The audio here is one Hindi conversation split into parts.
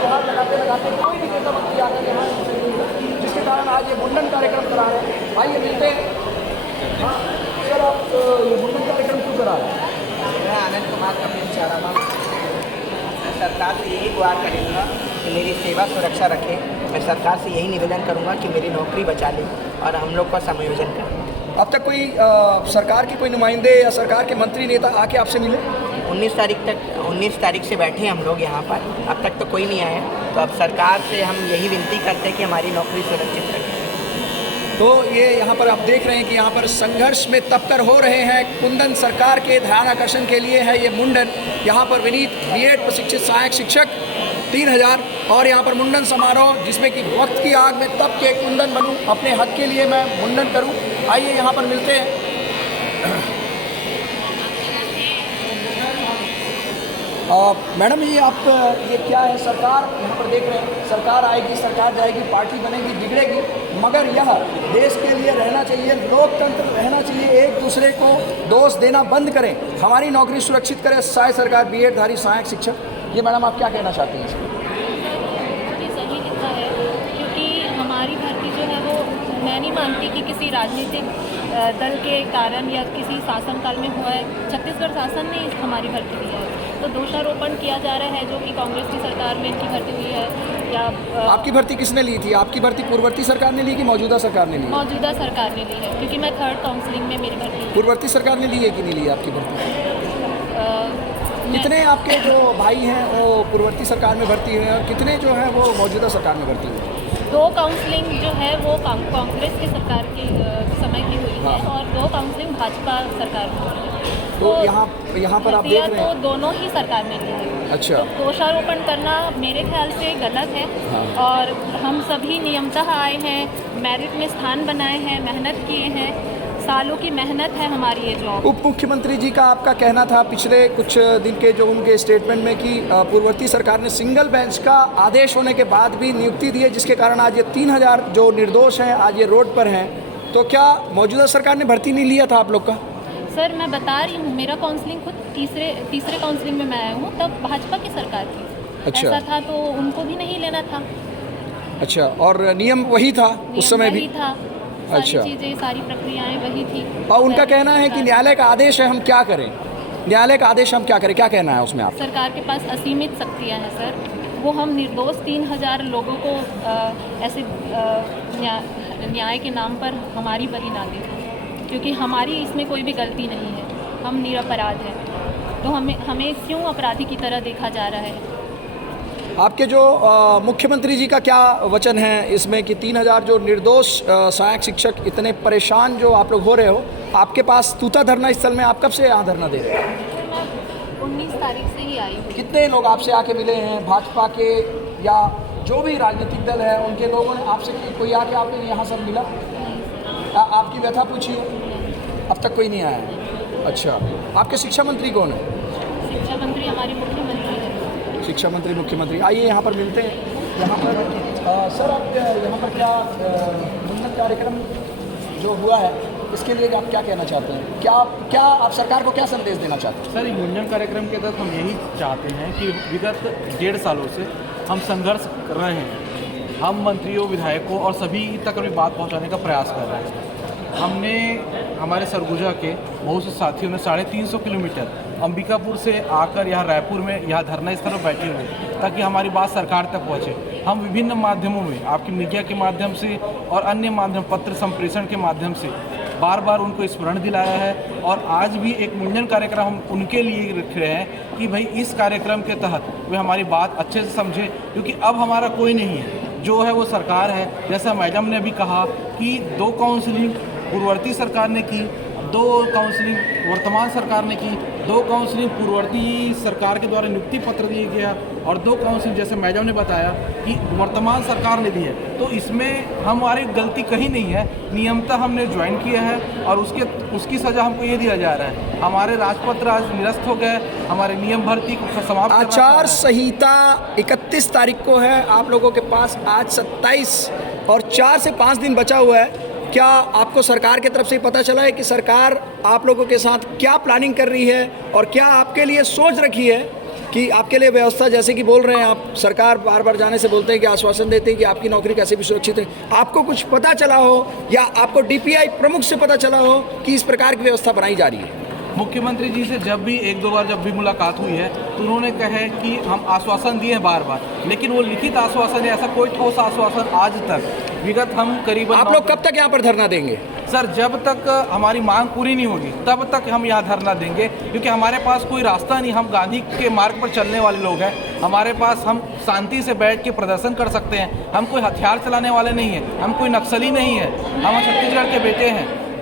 गुहार लगाते लगाते कोई भी नेता मंत्री आकर यहाँ से नहीं हुआ, जिसके कारण आज ये मुंडन कार्यक्रम करा रहे हैं। आइए मिलते हैं। हाँ सर, आप ये मुंडन कार्यक्रम क्यों करा रहे हैं? मैं आनंद कुमार कपिल चारामा, मैं सरकार से यही गुहार करूँगा कि मेरी सेवा सुरक्षा रखे। मैं सरकार से यही निवेदन करूँगा कि मेरी नौकरी बचा ले और हम लोग का समायोजन करें। अब तक कोई सरकार के कोई नुमाइंदे या सरकार के मंत्री नेता आके आपसे मिले? 19 तारीख से बैठे हम लोग यहाँ पर, अब तक तो कोई नहीं आया। तो अब सरकार से हम यही विनती करते हैं कि हमारी नौकरी सुरक्षित रखें। तो ये यहाँ पर आप देख रहे हैं कि यहाँ पर संघर्ष में तपकर हो रहे हैं। कुंदन सरकार के ध्यान आकर्षण के लिए है ये मुंडन। यहाँ पर विनीत बीएड प्रशिक्षित सहायक शिक्षक 3000 और यहाँ पर मुंडन समारोह, जिसमें कि वक्त की आग में तप के कुंदन बनूं, अपने हक के लिए मैं मुंडन करूं। आइए यहाँ पर मिलते हैं। मैडम ये आप ये क्या है? सरकार यहाँ पर देख रहे हैं, सरकार आएगी, सरकार जाएगी, पार्टी बनेगी, बिगड़ेगी, मगर यह देश के लिए रहना चाहिए, लोकतंत्र रहना चाहिए। एक दूसरे को दोष देना बंद करें, हमारी नौकरी सुरक्षित करें साय सरकार बीएड धारी सहायक शिक्षक। ये मैडम आप क्या कहना चाहती हैं इसमें? सही लिखा है, क्योंकि हमारी भर्ती जो है वो मैं नहीं मानती कि किसी राजनीतिक दल के कारण या किसी शासनकाल में हुआ है। छत्तीसगढ़ शासन ने हमारी भर्ती दी है, तो दोषारोपण किया जा रहा है जो कि कांग्रेस की सरकार में इनकी भर्ती हुई है। या आपकी भर्ती किसने ली थी? आपकी भर्ती पूर्ववर्ती सरकार ने ली कि मौजूदा सरकार ने ली? मौजूदा सरकार ने ली है, क्योंकि मैं 3rd काउंसलिंग में मेरी भर्ती हुई। पूर्ववर्ती सरकार ने ली है कि नहीं ली आपकी भर्ती? कितने आपके जो भाई हैं वो पूर्ववर्ती सरकार में भर्ती हुए हैं और कितने जो हैं वो मौजूदा सरकार में भर्ती हुए हैं? 2 काउंसलिंग जो है वो कांग्रेस की सरकार के समय की हुई है और 2 काउंसलिंग भाजपा सरकार में हुई है। तो यहाँ पर आप देख रहे हैं तो दोनों ही सरकार में ली है। अच्छा। तो दोषारोपण करना मेरे ख्याल से गलत है। हाँ। और हम सभी नियमतः आए हैं, मेरिट में स्थान बनाए हैं, मेहनत किए हैं, सालों की मेहनत है हमारी ये जॉब। उप मुख्यमंत्री जी का आपका कहना था पिछले कुछ दिन के जो उनके स्टेटमेंट में कि पूर्ववर्ती सरकार ने सिंगल बेंच का आदेश होने के बाद भी नियुक्ति दी है, जिसके कारण आज ये 3000 जो निर्दोष हैं आज ये रोड पर हैं। तो क्या मौजूदा सरकार ने भर्ती नहीं लिया था आप लोग का? सर मैं बता रही हूँ, मेरा काउंसलिंग खुद तीसरे काउंसलिंग में मैं आया हूँ, तब भाजपा की सरकार थी। अच्छा। ऐसा था तो उनको भी नहीं लेना था। अच्छा, और नियम वही था उस समय भी? था। सारी अच्छा। चीज़ें, सारी प्रक्रियाएं वही थी। और उनका कहना है कि न्यायालय का आदेश है, हम क्या करें? न्यायालय का आदेश हम क्या करें? क्या कहना है उसमें आप? सरकार के पास असीमित शक्तियाँ हैं सर। वो हम निर्दोष 3000 लोगों को ऐसे न्याय के नाम पर हमारी बलि ना दें, क्योंकि हमारी इसमें कोई भी गलती नहीं है, हम निरपराध हैं। तो हमें क्यों अपराधी की तरह देखा जा रहा है? आपके जो मुख्यमंत्री जी का क्या वचन है इसमें कि 3000 जो निर्दोष सहायक शिक्षक इतने परेशान जो आप लोग हो रहे हो, आपके पास तूता धरना स्थल में आप कब से यहाँ धरना दे रहे हो? मैं 19 तारीख से ही आई हूँ। कितने लोग आपसे आके मिले हैं? भाजपा के या जो भी राजनीतिक दल है उनके लोगों ने आपसे कोई आके आपने यहाँ सब मिला? आपकी व्यथा पूछी हो? अब तक कोई नहीं आया? अच्छा। आपके शिक्षा मंत्री कौन है? शिक्षा मंत्री हमारी मुख्यमंत्री है। शिक्षा मंत्री मुख्यमंत्री, आइए यहाँ पर मिलते हैं। यहाँ पर सर आप यहाँ पर क्या मुंडन कार्यक्रम जो हुआ है इसके लिए आप क्या कहना चाहते हैं? क्या आप सरकार को क्या संदेश देना चाहते हैं? सर, मुंडन कार्यक्रम के तहत हम यही चाहते हैं कि विगत 1.5 सालों से हम संघर्ष कर रहे हैं। हम मंत्रियों, विधायकों और सभी तक अपनी बात पहुंचाने का प्रयास कर रहे हैं। हमने हमारे सरगुजा के बहुत से साथियों ने 350 किलोमीटर अंबिकापुर से आकर यहाँ रायपुर में यहाँ धरना स्थल पर बैठे हुए, ताकि हमारी बात सरकार तक पहुँचे। हम विभिन्न माध्यमों में, आपकी मीडिया के माध्यम से और अन्य माध्यम, पत्र संप्रेषण के माध्यम से बार बार उनको स्मरण दिलाया है। और आज भी एक मुंडन कार्यक्रम हम उनके लिए रख रहे हैं कि भाई इस कार्यक्रम के तहत वे हमारी बात अच्छे से समझे, क्योंकि अब हमारा कोई नहीं है, जो है वो सरकार है। जैसा मैडम ने अभी कहा कि 2 काउंसलिंग पूर्ववर्ती सरकार ने की, 2 काउंसलिंग वर्तमान सरकार ने की, 2 काउंसलिंग पूर्ववर्ती सरकार के द्वारा नियुक्ति पत्र दिए गया और 2 काउंसलिंग जैसे मैडम ने बताया कि वर्तमान सरकार ने दी है। तो इसमें हमारी गलती कहीं नहीं है, नियमतः हमने ज्वाइन किया है और उसकी सज़ा हमको ये दिया जा रहा है। हमारे राजपत्र आज निरस्त हो गए, हमारे नियम भर्ती को समाप्त। आचार संहिता 31 तारीख को है, आप लोगों के पास आज 27 और 4 से 5 दिन बचा हुआ है। क्या आपको सरकार की तरफ से पता चला है कि सरकार आप लोगों के साथ क्या प्लानिंग कर रही है और क्या आपके लिए सोच रखी है कि आपके लिए व्यवस्था, जैसे कि बोल रहे हैं आप, सरकार बार बार जाने से बोलते हैं कि आश्वासन देते हैं कि आपकी नौकरी कैसे भी सुरक्षित है, आपको कुछ पता चला हो या आपको डीपीआई प्रमुख से पता चला हो कि इस प्रकार की व्यवस्था बनाई जा रही है? मुख्यमंत्री जी से जब भी एक दो बार जब भी मुलाकात हुई है तो उन्होंने कहा है कि हम आश्वासन दिए हैं बार बार, लेकिन वो लिखित आश्वासन है, ऐसा कोई ठोस आश्वासन आज तक विगत हम करीबन आप लोग कब तक यहाँ पर धरना देंगे? सर जब तक हमारी मांग पूरी नहीं होगी तब तक हम यहाँ धरना देंगे, क्योंकि हमारे पास कोई रास्ता नहीं, हम गांधी के मार्ग पर चलने वाले लोग हैं। हमारे पास हम शांति से बैठ के प्रदर्शन कर सकते हैं, हम कोई हथियार चलाने वाले नहीं हैं, हम कोई नक्सली नहीं है, हम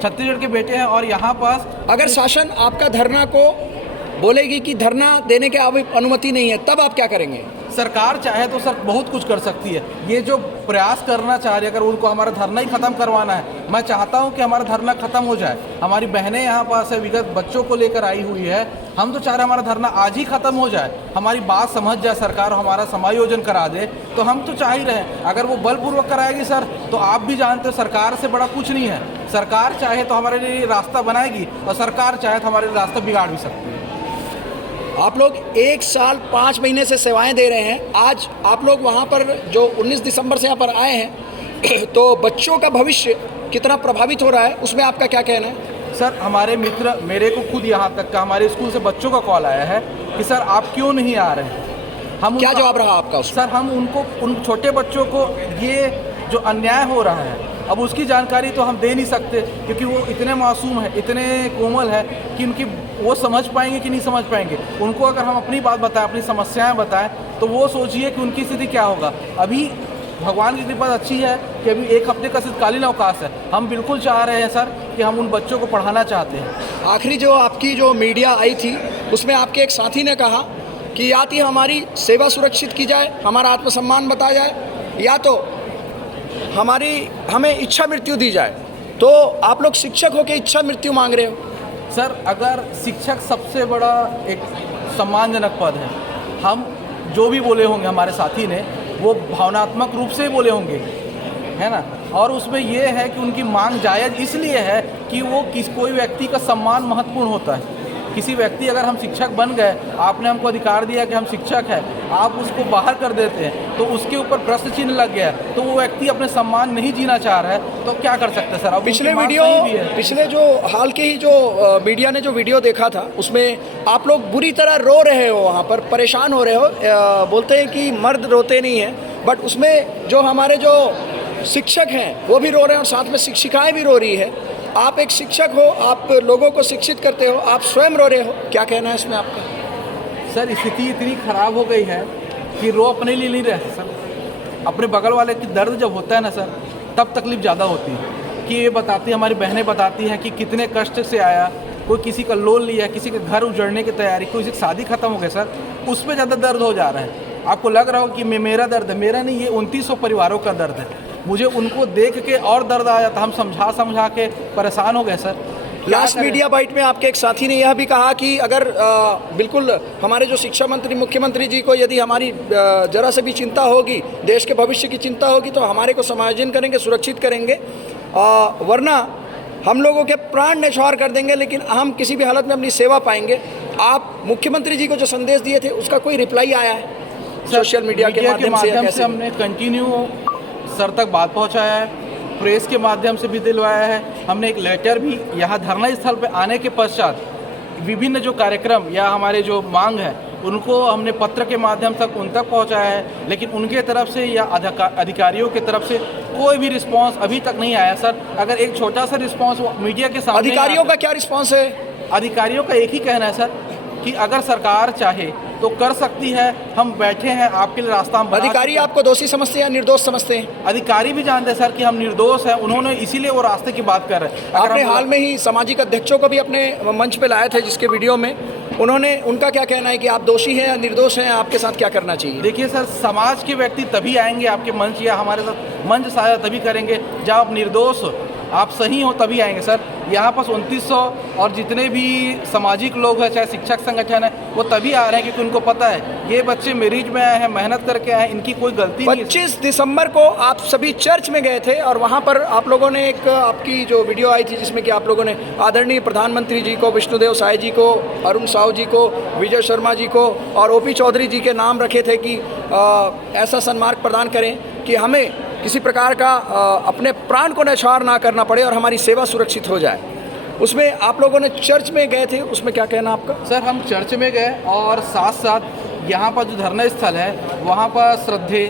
छत्तीसगढ़ के बेटे हैं और यहाँ पास अगर शासन आपका धरना को बोलेगी कि धरना देने के अभी अनुमति नहीं है, तब आप क्या करेंगे? सरकार चाहे तो सर बहुत कुछ कर सकती है। ये जो प्रयास करना चाह रही है, अगर उनको हमारा धरना ही ख़त्म करवाना है, मैं चाहता हूं कि हमारा धरना ख़त्म हो जाए। हमारी बहनें यहाँ पास है, विगत बच्चों को लेकर आई हुई है, हम तो चाह रहे हैं हमारा धरना आज ही ख़त्म हो जाए, हमारी बात समझ जाए सरकार, हमारा समायोजन करा दे, तो हम तो चाह ही रहे हैं। अगर वो बलपूर्वक कराएगी सर, तो आप भी जानते हो सरकार से बड़ा कुछ नहीं है। सरकार चाहे तो हमारे लिए रास्ता बनाएगी और सरकार चाहे तो हमारे लिए रास्ता बिगाड़ भी सकती है। आप लोग 1 साल 5 महीने से सेवाएं दे रहे हैं, आज आप लोग वहाँ पर जो 19 दिसंबर से यहाँ पर आए हैं तो बच्चों का भविष्य कितना प्रभावित हो रहा है, उसमें आपका क्या कहना है? सर हमारे मित्र, मेरे को खुद यहाँ तक का हमारे स्कूल से बच्चों का कॉल आया है कि सर आप क्यों नहीं आ रहे हैं। हम क्या जवाब रहा आपका उसका? सर हम उनको, उन छोटे बच्चों को ये जो अन्याय हो रहा है अब उसकी जानकारी तो हम दे नहीं सकते, क्योंकि वो इतने मासूम है, इतने कोमल है कि उनकी वो समझ पाएंगे कि नहीं समझ पाएंगे। उनको अगर हम अपनी बात बताएं, अपनी समस्याएं बताएं, तो वो सोचिए कि उनकी स्थिति क्या होगा। अभी भगवान की कृपा अच्छी है कि अभी 1 हफ्ते का शीतकालीन अवकाश है, हम बिल्कुल चाह रहे हैं सर कि हम उन बच्चों को पढ़ाना चाहते हैं। आखिरी जो आपकी जो मीडिया आई थी उसमें आपके एक साथी ने कहा कि या तो हमारी सेवा सुरक्षित की जाए, हमारा आत्मसम्मान बताया जाए, या तो हमें इच्छा मृत्यु दी जाए। तो आप लोग शिक्षक होकर इच्छा मृत्यु मांग रहे हो? सर अगर शिक्षक सबसे बड़ा एक सम्मानजनक पद है, हम जो भी बोले होंगे हमारे साथी ने वो भावनात्मक रूप से ही बोले होंगे, है ना, और उसमें ये है कि उनकी मांग जायज़ इसलिए है कि वो कोई व्यक्ति का सम्मान महत्वपूर्ण होता है। किसी व्यक्ति, अगर हम शिक्षक बन गए, आपने हमको अधिकार दिया कि हम शिक्षक हैं, आप उसको बाहर कर देते हैं तो उसके ऊपर प्रश्न चिन्ह लग गया, तो वो व्यक्ति अपने सम्मान नहीं जीना चाह रहा है, तो क्या कर सकते हैं सर। अब पिछले जो हाल के ही जो मीडिया ने जो वीडियो देखा था उसमें आप लोग बुरी तरह रो रहे हो, वहाँ पर परेशान हो रहे हो, बोलते हैं कि मर्द रोते नहीं हैं, बट उसमें जो हमारे जो शिक्षक हैं वो भी रो रहे हैं और साथ में शिक्षिकाएँ भी रो रही है। आप एक शिक्षक हो, आप लोगों को शिक्षित करते हो, आप स्वयं रो रहे हो, क्या कहना है इसमें आपका? सर स्थिति इतनी ख़राब हो गई है कि रो अपने लिए नहीं रहते सर, अपने बगल वाले की दर्द जब होता है ना सर, तब तकलीफ़ ज़्यादा होती है। कि ये बताती, हमारी बहनें बताती हैं कि कितने कष्ट से आया, कोई किसी का लोन लिया, किसी के घर उजड़ने की तैयारी, किसी की शादी ख़त्म हो गई सर, उस पर ज़्यादा दर्द हो जा रहा है। आपको लग रहा हो कि मेरा दर्द है, मेरा नहीं, ये 2900 परिवारों का दर्द है। मुझे उनको देख के और दर्द आ जाता, हम समझा के परेशान हो गए सर। लास्ट मीडिया बाइट में आपके एक साथी ने यह भी कहा कि अगर बिल्कुल हमारे जो शिक्षा मंत्री, मुख्यमंत्री जी को यदि हमारी जरा से भी चिंता होगी, देश के भविष्य की चिंता होगी, तो हमारे को समायोजन करेंगे, सुरक्षित करेंगे, वरना हम लोगों के प्राण न्यौछावर कर देंगे, लेकिन हम किसी भी हालत में अपनी सेवा पाएंगे। आप मुख्यमंत्री जी को जो संदेश दिए थे उसका कोई रिप्लाई आया है सोशल मीडिया के माध्यम से? हमने कंटिन्यू सर तक बात पहुंचाया है, प्रेस के माध्यम से भी दिलवाया है, हमने एक लेटर भी यहाँ धरना स्थल पे आने के पश्चात विभिन्न जो कार्यक्रम या हमारे जो मांग है उनको हमने पत्र के माध्यम तक उन तक पहुँचाया है, लेकिन उनके तरफ से या अधिकारियों की तरफ से कोई भी रिस्पांस अभी तक नहीं आया सर। अगर एक छोटा सा रिस्पांस मीडिया के सामने, अधिकारियों का क्या रिस्पांस है? अधिकारियों का एक ही कहना है सर कि अगर सरकार चाहे तो कर सकती है, हम बैठे हैं आपके लिए रास्ता हम। अधिकारी आपको दोषी समझते हैं या निर्दोष समझते हैं? अधिकारी भी जानते हैं सर कि हम निर्दोष हैं, उन्होंने इसीलिए वो रास्ते की बात कर रहे हैं। आपने हाल में ही सामाजिक अध्यक्षों को भी अपने मंच पे लाए थे, जिसके वीडियो में उनका क्या कहना है कि आप दोषी हैं या निर्दोष हैं, आपके साथ क्या करना चाहिए? देखिए सर, समाज के व्यक्ति तभी आएंगे आपके मंच या हमारे साथ मंच साझा तभी करेंगे जब आप निर्दोष आप सही हो तभी आएंगे सर। यहाँ पर 2900 और जितने भी सामाजिक लोग हैं, चाहे शिक्षक संगठन है, वो तभी आ रहे हैं क्योंकि उनको पता है ये बच्चे मेरिट में आए हैं, मेहनत करके आए हैं, इनकी कोई गलती नहीं है। 25 दिसंबर को आप सभी चर्च में गए थे और वहाँ पर आप लोगों ने एक आपकी जो वीडियो आई थी जिसमें कि आप लोगों ने आदरणीय प्रधानमंत्री जी को, विष्णुदेव साय जी को, अरुण साहू जी को, विजय शर्मा जी को और ओपी चौधरी जी के नाम रखे थे कि ऐसा सन्मार्ग प्रदान करें कि हमें किसी प्रकार का अपने प्राण को न्यौछावर ना करना पड़े और हमारी सेवा सुरक्षित हो जाए। उसमें आप लोगों ने चर्च में गए थे, उसमें क्या कहना आपका? सर हम चर्च में गए और साथ साथ यहाँ पर जो धरना स्थल है वहाँ पर श्रद्धे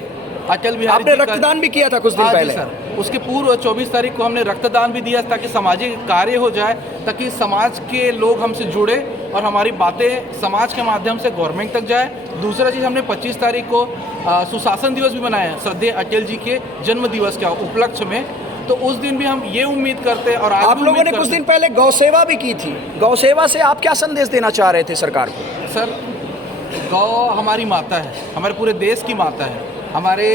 अटल बिहारी आपने रक्तदान भी किया था कुछ दिन पहले। सर उसके पूर्व 24 तारीख को हमने रक्तदान भी दिया ताकि सामाजिक कार्य हो जाए, ताकि समाज के लोग हमसे जुड़े और हमारी बातें समाज के माध्यम से गवर्नमेंट तक जाए। दूसरा चीज़, हमने 25 तारीख को सुशासन दिवस भी मनाया है श्रद्धेय अटल जी के जन्म दिवस के उपलक्ष्य में। तो उस दिन भी हम ये उम्मीद करते हैं और आज आप लोगों ने कुछ दिन पहले गौ सेवा भी की थी। गौ सेवा से आप क्या संदेश देना चाह रहे थे सरकार को? सर गौ हमारी माता है, हमारे पूरे देश की माता है। हमारे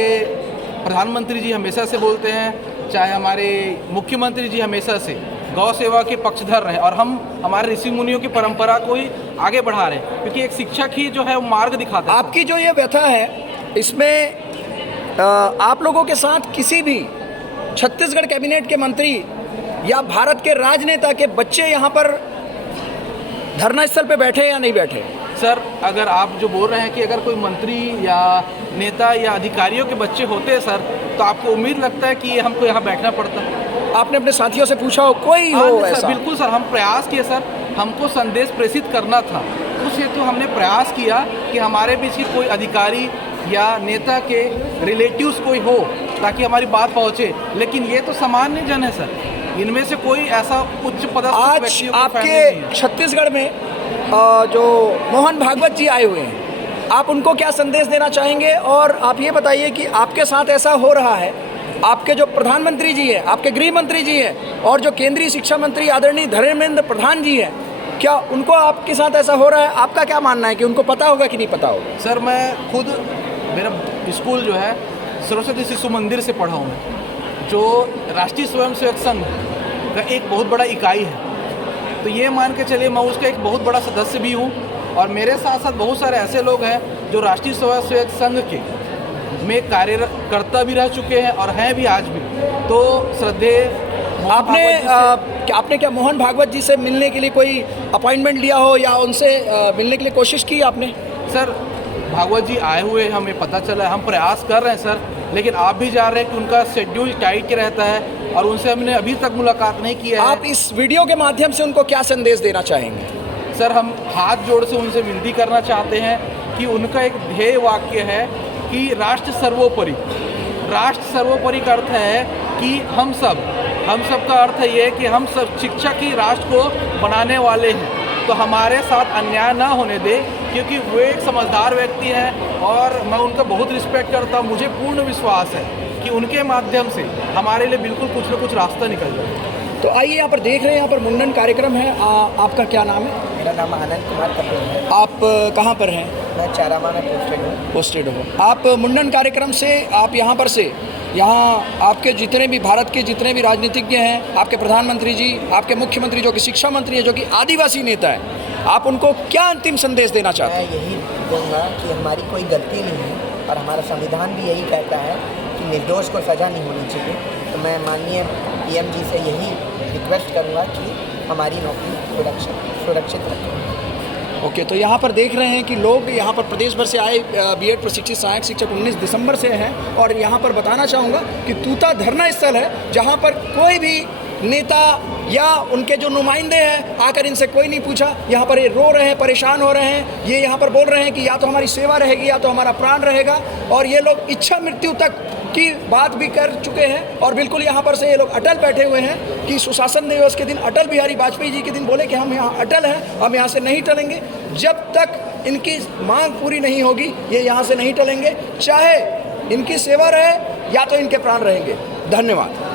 प्रधानमंत्री जी हमेशा से बोलते हैं, चाहे हमारे मुख्यमंत्री जी हमेशा से गौ सेवा के पक्षधर रहे और हम हमारे ऋषि मुनियों की परंपरा को ही आगे बढ़ा रहे हैं, क्योंकि एक शिक्षक ही जो है वो मार्ग दिखाता है। आपकी जो ये व्यथा है इसमें आप लोगों के साथ किसी भी छत्तीसगढ़ कैबिनेट के मंत्री या भारत के राजनेता के बच्चे यहाँ पर धरना स्थल पे बैठे या नहीं बैठे? सर अगर आप जो बोल रहे हैं कि अगर कोई मंत्री या नेता या अधिकारियों के बच्चे होते हैं सर, तो आपको उम्मीद लगता है कि हमको यहाँ बैठना पड़ता? आपने अपने साथियों से पूछा हो कोई हो ऐसा? सर बिल्कुल सर, हम प्रयास किए सर, हमको संदेश प्रेषित करना था, उस हेतु हमने प्रयास किया कि हमारे बीच की कोई अधिकारी या नेता के रिलेटिव्स कोई हो ताकि हमारी बात पहुँचे, लेकिन ये तो सामान्य जन है सर, इनमें से कोई ऐसा उच्च पदस्थ आज व्यक्ति आपके छत्तीसगढ़ में जो मोहन भागवत जी आए हुए हैं, आप उनको क्या संदेश देना चाहेंगे? और आप ये बताइए कि आपके साथ ऐसा हो रहा है, आपके जो प्रधानमंत्री जी हैं, आपके गृह मंत्री जी हैं और जो केंद्रीय शिक्षा मंत्री आदरणीय धर्मेंद्र प्रधान जी हैं, क्या उनको आपके साथ ऐसा हो रहा है? आपका क्या मानना है कि उनको पता होगा कि नहीं पता होगा? सर मैं खुद, मेरा स्कूल जो है सरस्वती शिशु मंदिर से पढ़ा हूँ मैं, जो राष्ट्रीय स्वयंसेवक संघ का एक बहुत बड़ा इकाई है, तो ये मान के चलिए मैं उसका एक बहुत बड़ा सदस्य भी हूँ और मेरे साथ साथ बहुत सारे ऐसे लोग हैं जो राष्ट्रीय स्वयंसेवक संघ के में कार्यकर्ता भी रह चुके हैं और हैं भी आज भी। तो श्रद्धेय आपने क्या मोहन भागवत जी से मिलने के लिए कोई अपॉइंटमेंट लिया हो या उनसे मिलने के लिए कोशिश की आपने? सर भागवत जी आए हुए हमें पता चला, हम प्रयास कर रहे हैं सर, लेकिन आप भी जा रहे हैं कि उनका शेड्यूल टाइट रहता है और उनसे हमने अभी तक मुलाकात नहीं की है। आप इस वीडियो के माध्यम से उनको क्या संदेश देना चाहेंगे? सर हम हाथ जोड़ से उनसे विनती करना चाहते हैं कि उनका एक ध्येय वाक्य है कि राष्ट्र सर्वोपरि। राष्ट्र सर्वोपरि का अर्थ है कि हम सब का अर्थ है ये कि हम सब शिक्षक ही राष्ट्र को बनाने वाले हैं, तो हमारे साथ अन्याय ना होने दे, क्योंकि वो एक समझदार व्यक्ति हैं और मैं उनका बहुत रिस्पेक्ट करता हूँ। मुझे पूर्ण विश्वास है कि उनके माध्यम से हमारे लिए बिल्कुल कुछ न कुछ रास्ता निकल जाए। तो आइए यहाँ पर देख रहे हैं, यहाँ पर मुंडन कार्यक्रम है। आपका क्या नाम है? मेरा नाम आनंद कुमार कपूर है। आप कहाँ पर हैं? मैं चारामा में पोस्टेड हो। आप मुंडन कार्यक्रम से आप यहाँ पर से यहाँ आपके जितने भी भारत के जितने भी राजनीतिज्ञ हैं, आपके प्रधानमंत्री जी, आपके मुख्यमंत्री जो कि शिक्षा मंत्री है, जो कि आदिवासी नेता है, आप उनको क्या अंतिम संदेश देना चाहते हैं? मैं यही दूंगा कि हमारी कोई गलती नहीं है और हमारा संविधान भी यही कहता है कि निर्दोष को सज़ा नहीं होनी चाहिए। तो मैं माननीय पीएम जी से यही रिक्वेस्ट करूँगा कि हमारी नौकरी सुरक्षित रखें। ओके, तो यहाँ पर देख रहे हैं कि लोग यहाँ पर प्रदेश भर से आए बीएड प्रशिक्षित सहायक शिक्षक 19 दिसंबर से हैं और यहाँ पर बताना चाहूँगा कि तूता धरना स्थल है जहाँ पर कोई भी नेता या उनके जो नुमाइंदे हैं आकर इनसे कोई नहीं पूछा। यहाँ पर ये रो रहे हैं, परेशान हो रहे हैं, ये यहाँ पर बोल रहे हैं कि या तो हमारी सेवा रहेगी या तो हमारा प्राण रहेगा, और ये लोग इच्छा मृत्यु तक की बात भी कर चुके हैं। और बिल्कुल यहाँ पर से ये लोग अटल बैठे हुए हैं कि सुशासन दिवस के दिन अटल बिहारी वाजपेयी जी के दिन बोले कि हम यहाँ अटल हैं, हम यहाँ से नहीं टलेंगे। जब तक इनकी मांग पूरी नहीं होगी ये यहाँ से नहीं टलेंगे, चाहे इनकी सेवा रहे या तो इनके प्राण रहेंगे। धन्यवाद।